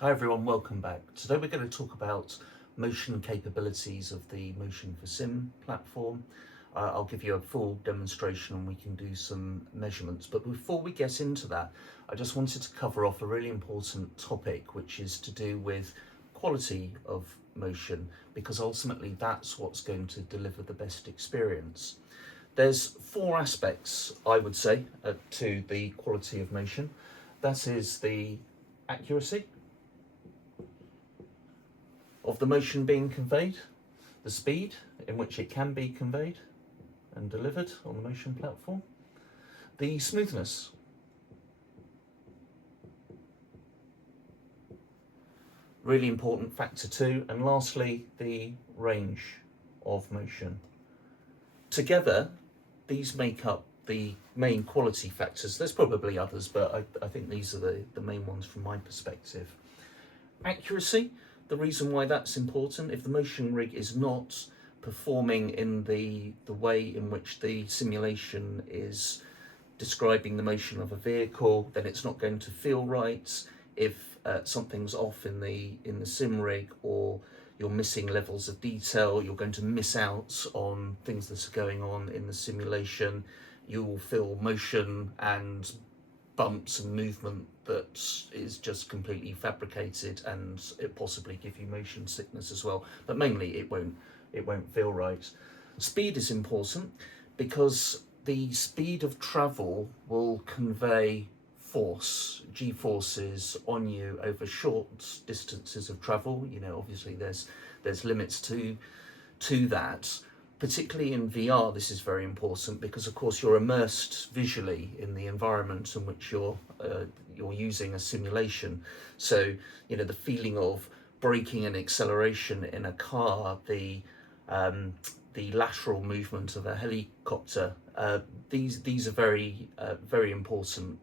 Hi everyone, welcome back. Today we're going to talk about motion capabilities of the Motion for Sim platform. I'll give you a full demonstration and we can do some measurements. But before we get into that, I just wanted to cover off a really important topic, which is to do with quality of motion, because ultimately that's what's going to deliver the best experience. There's four aspects, I would say, to the quality of motion. That is the accuracy of the motion being conveyed, the speed in which it can be conveyed and delivered on the motion platform, the smoothness, really important factor too, and lastly, the range of motion. Together, these make up the main quality factors. There's probably others, but I think these are the main ones from my perspective. Accuracy, the reason why that's important, if the motion rig is not performing in the way in which the simulation is describing the motion of a vehicle, then it's not going to feel right. If something's off in the sim rig, or you're missing levels of detail, you're going to miss out on things that are going on in the simulation. You will feel motion and bumps and movement that is just completely fabricated, and it possibly give you motion sickness as well, but mainly it won't feel right. Speed is important because the speed of travel will convey force, g forces on you over short distances of travel. Obviously there's limits to that. Particularly in VR, this is very important because, of course, you're immersed visually in the environment in which you're using a simulation. So, the feeling of braking and acceleration in a car, the lateral movement of a helicopter. These are very important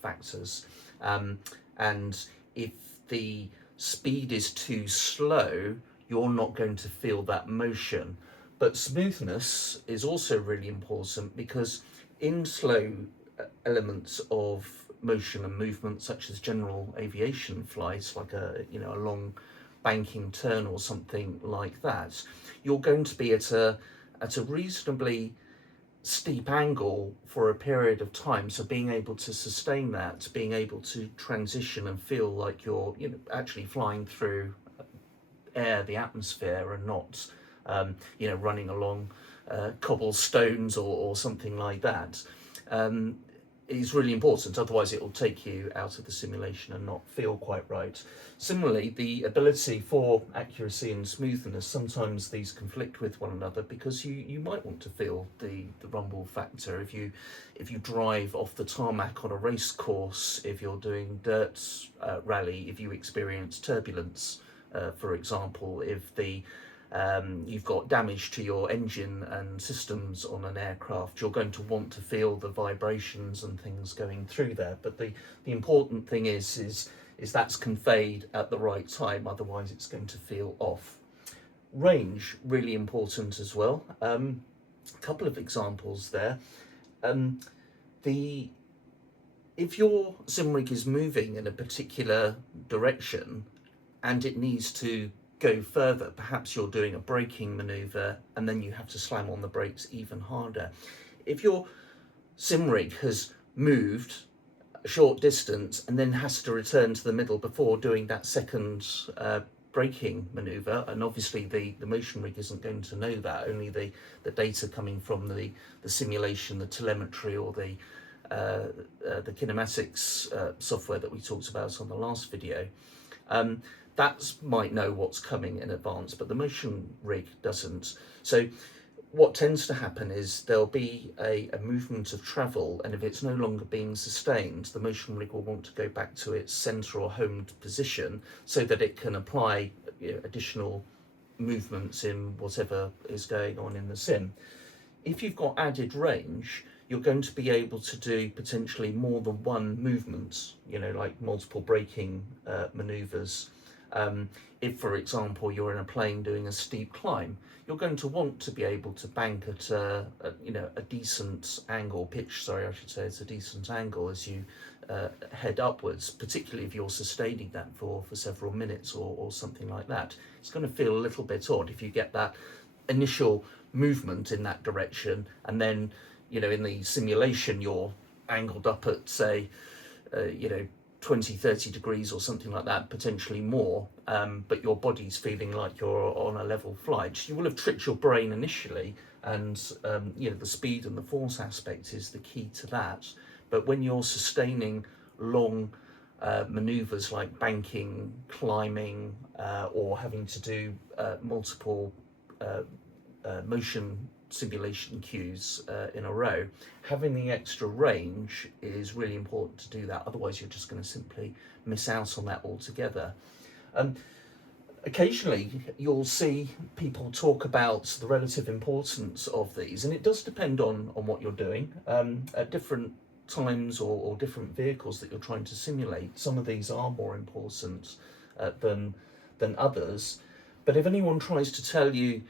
factors. And if the speed is too slow, you're not going to feel that motion. But smoothness is also really important because in slow elements of motion and movement, such as general aviation flights, like a long banking turn or something like that, you're going to be at a reasonably steep angle for a period of time. So being able to sustain that, being able to transition and feel like you're actually flying through air, the atmosphere, and not running along cobblestones or something like that, is really important. Otherwise it will take you out of the simulation and not feel quite right. Similarly, the ability for accuracy and smoothness, sometimes these conflict with one another, because you might want to feel the rumble factor if you drive off the tarmac on a race course, if you're doing dirt rally, if you experience turbulence, for example, if you've got damage to your engine and systems on an aircraft, you're going to want to feel the vibrations and things going through there. But the important thing is that's conveyed at the right time, otherwise it's going to feel off. Range, really important as well. A couple of examples there. If your sim rig is moving in a particular direction and it needs to go further, perhaps you're doing a braking maneuver and then you have to slam on the brakes even harder. If your sim rig has moved a short distance and then has to return to the middle before doing that second braking maneuver, and obviously the motion rig isn't going to know that, only the data coming from the simulation, the telemetry, or the kinematics software that we talked about on the last video, that might know what's coming in advance, but the motion rig doesn't. So what tends to happen is there'll be a movement of travel, and if it's no longer being sustained, the motion rig will want to go back to its center or home position so that it can apply additional movements in whatever is going on in the sim. If you've got added range, you're going to be able to do potentially more than one movement, like multiple braking maneuvers. If, for example, you're in a plane doing a steep climb, you're going to want to be able to bank at a decent angle, pitch, sorry, I should say, it's a decent angle as you head upwards, particularly if you're sustaining that for several minutes or something like that. It's going to feel a little bit odd if you get that initial movement in that direction, and then, you know, in the simulation you're angled up at, say, 20-30 degrees or something like that, potentially more, but your body's feeling like you're on a level flight. You will have tricked your brain initially, and the speed and the force aspect is the key to that. But when you're sustaining long maneuvers like banking, climbing, or having to do multiple motion simulation cues in a row, having the extra range is really important to do that. Otherwise, you're just going to simply miss out on that altogether. Occasionally, you'll see people talk about the relative importance of these, and it does depend on what you're doing. At different times or different vehicles that you're trying to simulate, some of these are more important than others. But if anyone tries to tell you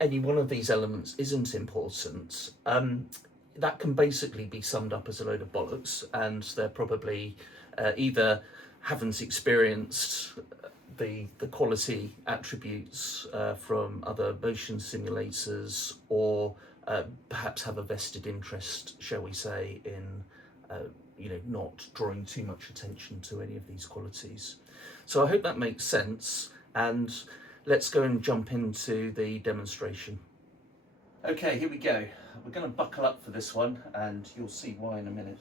any one of these elements isn't important, that can basically be summed up as a load of bollocks, and they're probably either haven't experienced the quality attributes from other motion simulators, or perhaps have a vested interest, shall we say, in not drawing too much attention to any of these qualities. So I hope that makes sense, and let's go and jump into the demonstration. Okay, here we go. We're going to buckle up for this one, and you'll see why in a minute.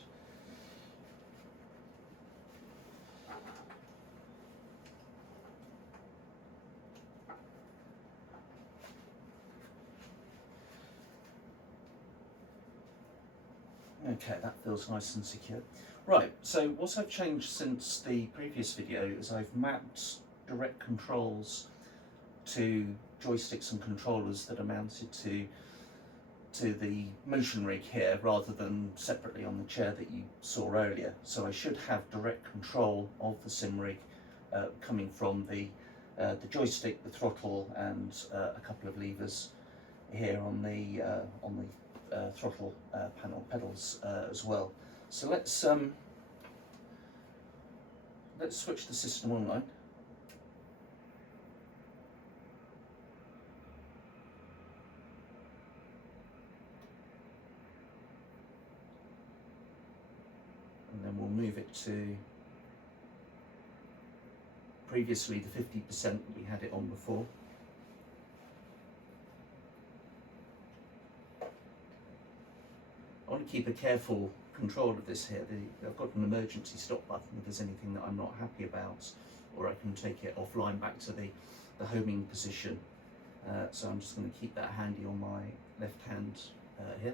Okay, that feels nice and secure. Right, so what I've changed since the previous video is I've mapped direct controls to joysticks and controllers that are mounted to the motion rig here, rather than separately on the chair that you saw earlier. So I should have direct control of the sim rig coming from the joystick, the throttle, and a couple of levers here on the throttle pedals as well. So let's switch the system online. And then we'll move it to previously the 50% that we had it on before. I want to keep a careful control of this here. I've got an emergency stop button if there's anything that I'm not happy about, or I can take it offline back to the homing position. So I'm just going to keep that handy on my left hand here.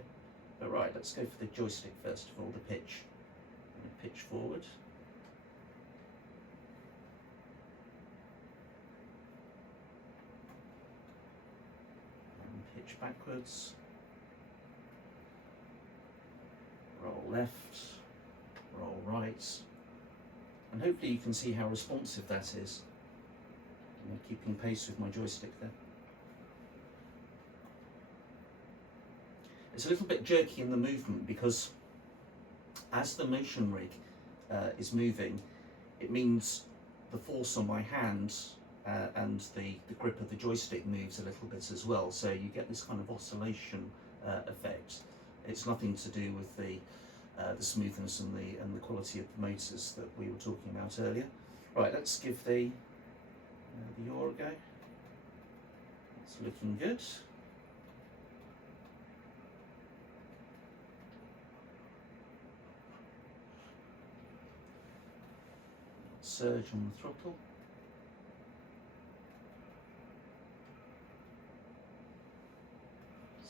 But right, let's go for the joystick first of all, the pitch. Pitch forward. And pitch backwards. Roll left, roll right, and hopefully you can see how responsive that is. I'm keeping pace with my joystick there. It's a little bit jerky in the movement because as the motion rig is moving, it means the force on my hand and the grip of the joystick moves a little bit as well. So you get this kind of oscillation effect. It's nothing to do with the smoothness and the quality of the motors that we were talking about earlier. Right, let's give the yaw a go. It's looking good. Surge on the throttle.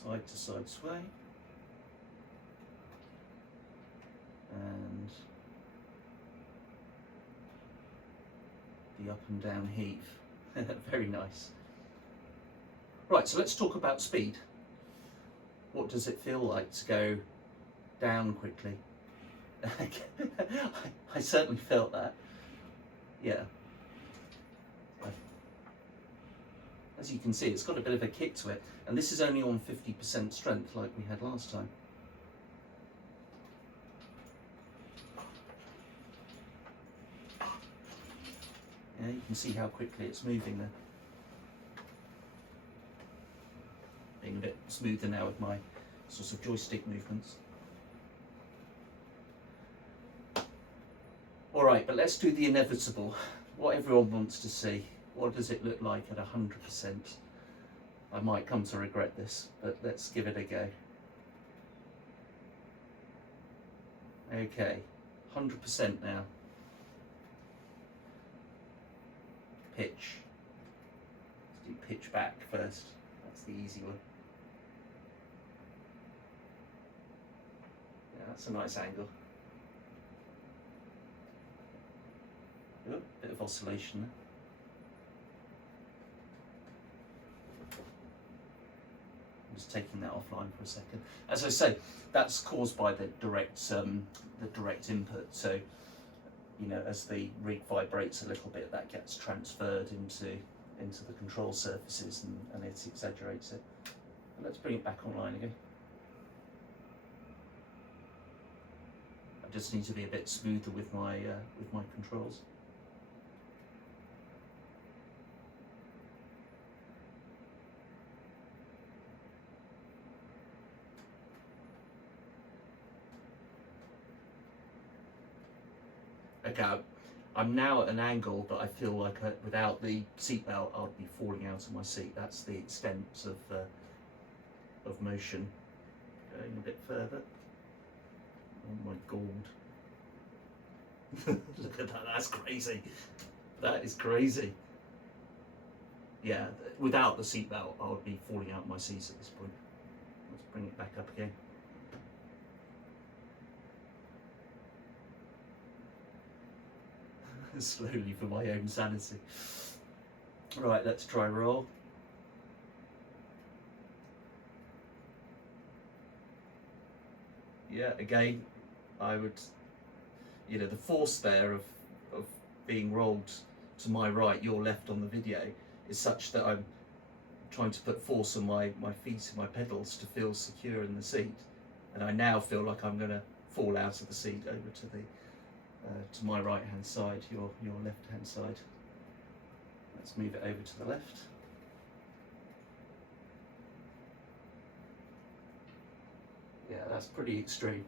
Side to side sway. And the up and down heave. Very nice. Right, so let's talk about speed. What does it feel like to go down quickly? I certainly felt that. Yeah. As you can see, it's got a bit of a kick to it, and this is only on 50% strength like we had last time. Yeah, you can see how quickly it's moving there. Being a bit smoother now with my sort of joystick movements. All right, but let's do the inevitable. What everyone wants to see. What does it look like at 100%? I might come to regret this, but let's give it a go. Okay, 100% now. Pitch. Let's do pitch back first. That's the easy one. Yeah, that's a nice angle. Ooh, bit of oscillation there. I'm just taking that offline for a second. As I say, that's caused by the direct input. So, you know, as the rig vibrates a little bit, that gets transferred into the control surfaces, and it exaggerates it. But let's bring it back online again. I just need to be a bit smoother with my controls. Okay, I'm now at an angle that I feel like without the seatbelt I'd be falling out of my seat. That's the extent of motion. Going a bit further. Oh my god. Look at that, that's crazy. That is crazy. Yeah, without the seatbelt I would be falling out of my seat at this point. Let's bring it back up again. Slowly for my own sanity. Right, let's try roll. Yeah, again, I would, you know, the force there of being rolled to my right, your left on the video, is such that I'm trying to put force on my feet and my pedals to feel secure in the seat. And I now feel like I'm going to fall out of the seat over to the to my right hand side, your left hand side. Let's move it over to the left. Yeah, that's pretty extreme.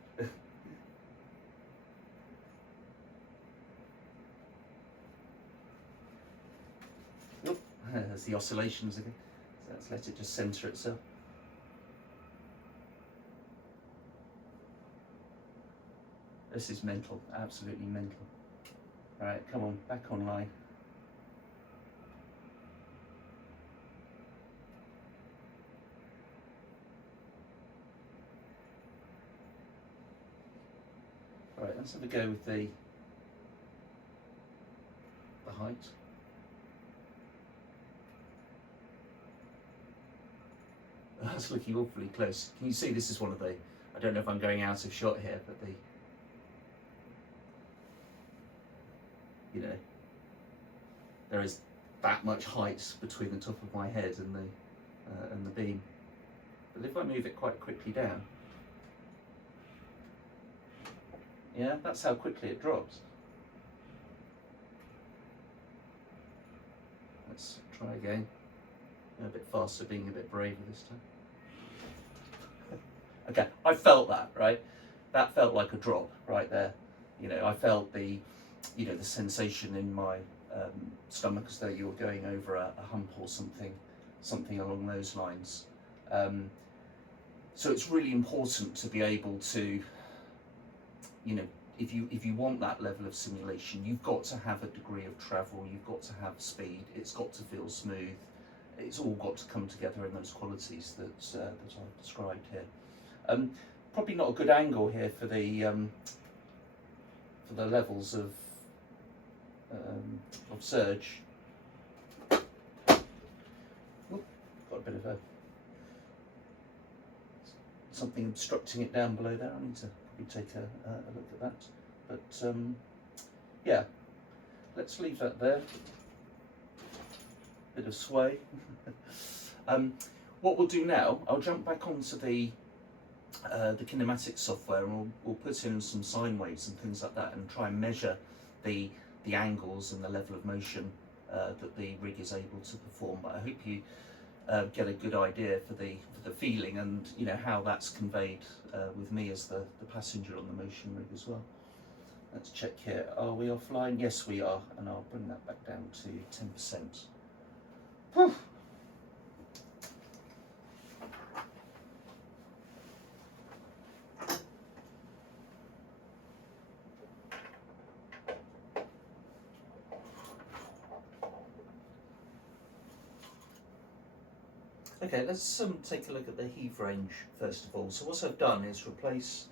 Oh, there's the oscillations again. So let's let it just centre itself. This is mental, absolutely mental. All right, come on, back online. All right, let's have a go with the height. That's looking awfully close. Can you see this is one of the, I don't know if I'm going out of shot here, but the, you know, there is that much height between the top of my head and the beam. But if I move it quite quickly down, yeah, that's how quickly it drops. Let's try again. A bit faster, being a bit braver this time. Okay, I felt that, right? That felt like a drop right there. You know, I felt the, you know, the sensation in my stomach as though you were going over a hump or something along those lines. So it's really important to be able to, you know, if you want that level of simulation, you've got to have a degree of travel, you've got to have speed, it's got to feel smooth, it's all got to come together in those qualities that I've described here. Probably not a good angle here for the levels of surge. Oop, got a bit of something obstructing it down below there. I need to probably take a look at that. But yeah, let's leave that there. Bit of sway. What we'll do now, I'll jump back onto the kinematics software, and we'll put in some sine waves and things like that, and try and measure the angles and the level of motion that the rig is able to perform. But I hope you get a good idea for the feeling and how that's conveyed with me as the passenger on the motion rig as well. Let's check here. Are we offline? Yes, we are, and I'll bring that back down to 10%. Whew. Okay, let's take a look at the heave range first of all. So what I've done is replace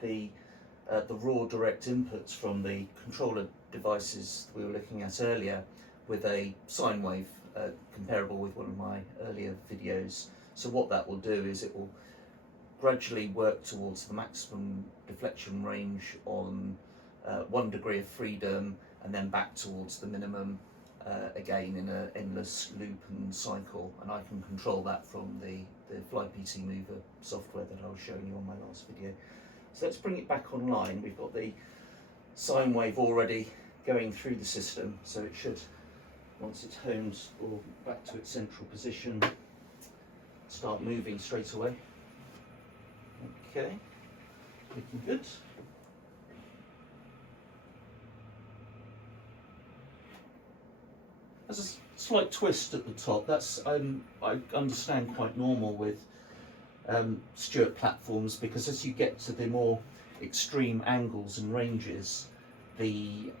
the raw direct inputs from the controller devices we were looking at earlier with a sine wave comparable with one of my earlier videos. So what that will do is it will gradually work towards the maximum deflection range on 1 degree of freedom, and then back towards the minimum again in an endless loop and cycle, and I can control that from the FlyPT Mover software that I was showing you on my last video. So let's bring it back online. We've got the sine wave already going through the system, so it should, once it's honed or back to its central position, start moving straight away. Okay, looking good. There's a slight twist at the top. That's I understand quite normal with Stuart platforms, because as you get to the more extreme angles and ranges, the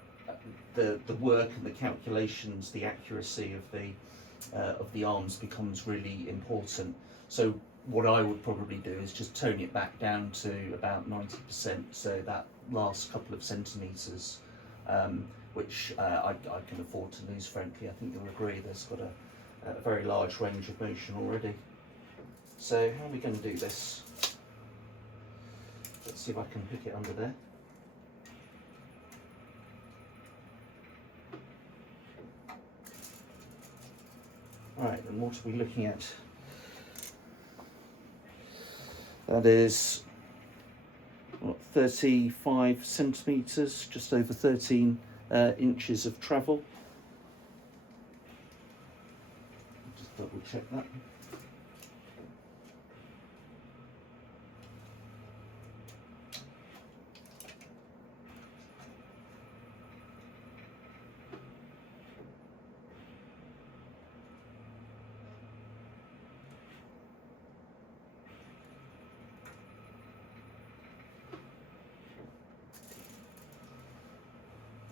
work and the calculations, the accuracy of the arms becomes really important. So what I would probably do is just tone it back down to about 90%, so that last couple of centimetres, which I can afford to lose, frankly. I think you'll agree there's got a very large range of motion already. So how are we going to do this? Let's see if I can pick it under there. Right, and what are we looking at? That is, what, 35 centimetres, just over 13 inches of travel. Just double check that.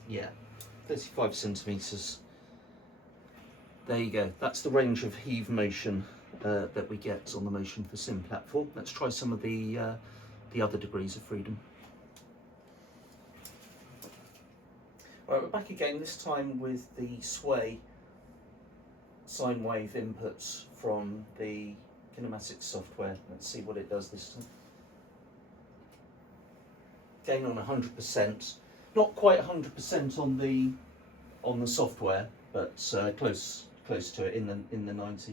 Yeah, 35 centimetres. There you go. That's the range of heave motion that we get on the Motion for Sim platform. Let's try some of the other degrees of freedom. Right, we're back again, this time with the sway sine wave inputs from the kinematics software. Let's see what it does this time. Again on 100%. Not quite 100% on the software, but close to it, in the 90s.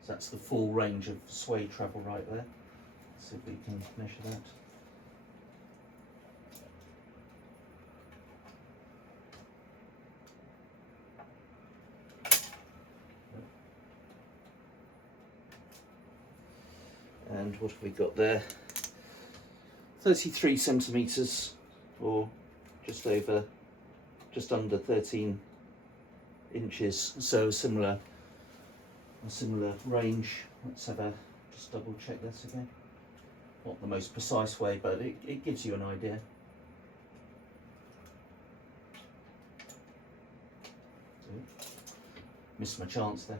So that's the full range of sway travel right there. Let's see if we can measure that. And what have we got there? 33 centimetres, or just under 13 inches. So a similar range. Let's just double check this again. Not the most precise way, but it gives you an idea. Missed my chance there.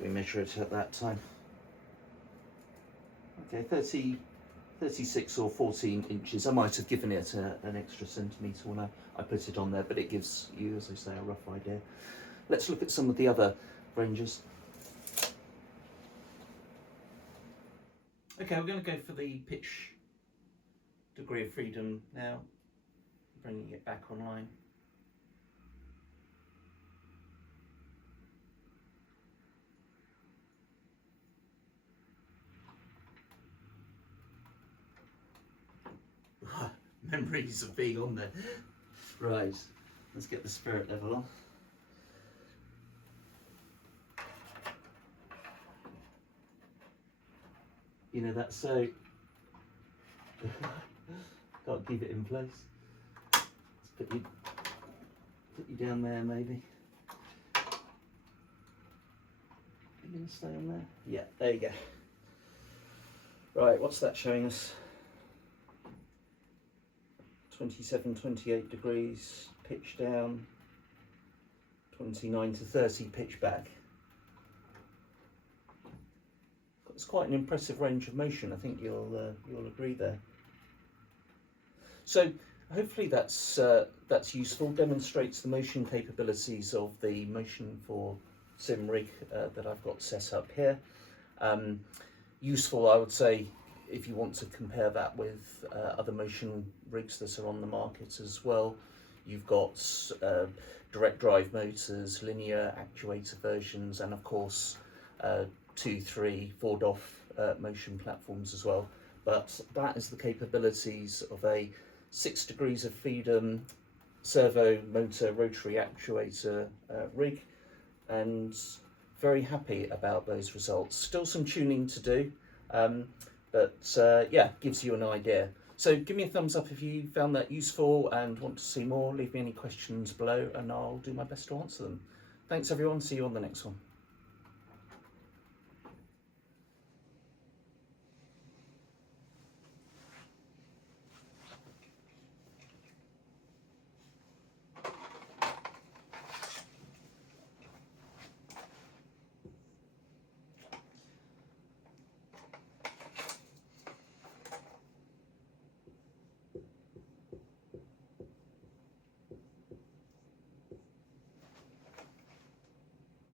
We measure it at that time. Okay, 36 or 14 inches. I might have given it an extra centimetre when I put it on there, but it gives you, as I say, a rough idea. Let's look at some of the other ranges. Okay, we're going to go for the pitch degree of freedom now, bringing it back online. Memories of being on there. Right, let's get the spirit level on. You know, that's so... Can't keep it in place. Let's put you down there maybe. Are you going to stay on there? Yeah, there you go. Right, what's that showing us? 27, 28 degrees, pitch down, 29 to 30 pitch back. It's quite an impressive range of motion. I think you'll agree there. So hopefully that's useful. Demonstrates the motion capabilities of the Motion for Sim rig that I've got set up here. Useful, I would say, if you want to compare that with other motion rigs that are on the market as well. You've got direct drive motors, linear actuator versions, and of course 2, 3, 4 DOF motion platforms as well. But that is the capabilities of a 6 degrees of freedom servo motor rotary actuator rig, and very happy about those results. Still some tuning to do, but yeah, gives you an idea. So give me a thumbs up if you found that useful and want to see more. Leave me any questions below and I'll do my best to answer them. Thanks everyone, see you on the next one.